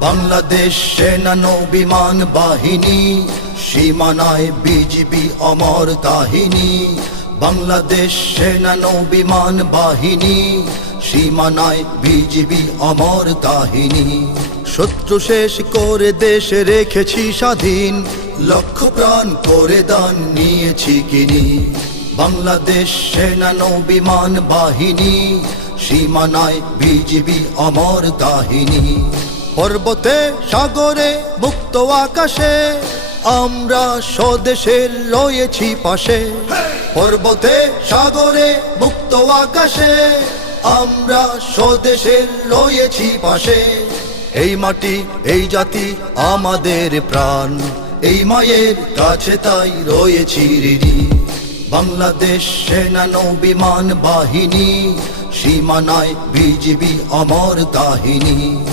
বাংলাদেশ সেনা নৌ-বিমান বাহিনী, সীমানায় বিজিবি অমর কাহিনী। বাংলাদেশ সেনা নৌ-বিমান বাহিনী, সীমানায় বিজিবি অমর কাহিনী। শত্রু শেষ করে দেশ রেখেছি স্বাধীন, লক্ষ প্রাণ করে দান নিয়েছি কিনি। বাংলাদেশ সেনা নৌ-বিমান বাহিনী, সীমানায় বিজিবি অমর কাহিনী। পর্বতে সাগরে মুক্ত আকাশে আমরা স্বদেশের রয়েছি পাশে। পর্বতে সাগরে মুক্ত আকাশে আমরা স্বদেশের রয়েছি পাশে। এই মাটি এই জাতি আমাদের প্রাণ, এই মায়ের কাছে তাই রয়েছি ঋণী। বাংলাদেশ সেনা নৌ-বিমান বাহিনী, সীমানায় বিজিবি অমর কাহিনী।